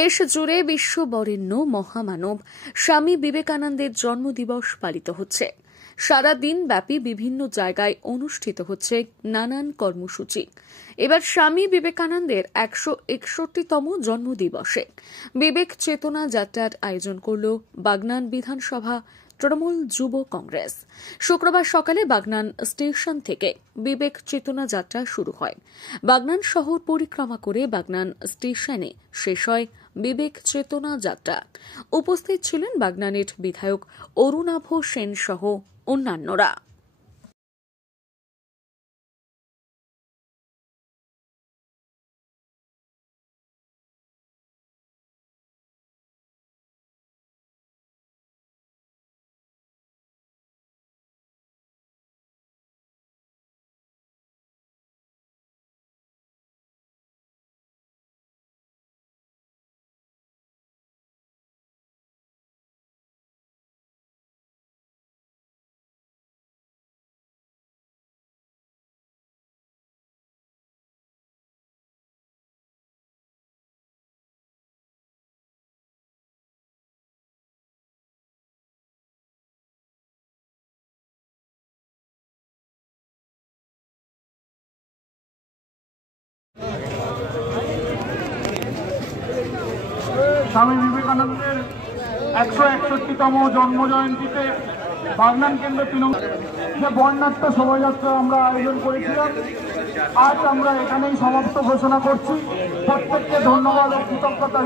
দেশ জুড়ে বিশ্ব বরেণ্য মহামানব স্বামী বিবেকানন্দের জন্মদিবস পালিত হচ্ছে। সারা দিন ব্যাপী বিভিন্ন জায়গায় অনুষ্ঠিত হচ্ছে নানান কর্মসূচি। এবার স্বামী বিবেকানন্দের 161তম জন্মদিবসে বিবেক চেতনা যাত্রার আয়োজন করল বাগনান বিধানসভা তৃণমূল যুব কংগ্রেস। শুক্রবার সকালে বাগনান স্টেশন থেকে বিবেক চেতনা যাত্রা শুরু হয়। বাগনান শহর পরিক্রমা করে বাগনান স্টেশনে শেষ হয় বিবেক চেতনা যাত্রা। উপস্থিত ছিলেন বাগনানের বিধায়ক অরুণাভ সেন সহ অন্যান্যরা। স্বামী বিবেকানন্দের 161তম জন্মজয়ন্তীতে বাগনান কেন্দ্র তৃণমূল যে বর্ণাঢ্য শোভাযাত্রা আমরা আয়োজন করেছিলাম, আজ আমরা এখানেই সমাপ্ত ঘোষণা করছি। প্রত্যেককে ধন্যবাদ ও কৃতজ্ঞতা।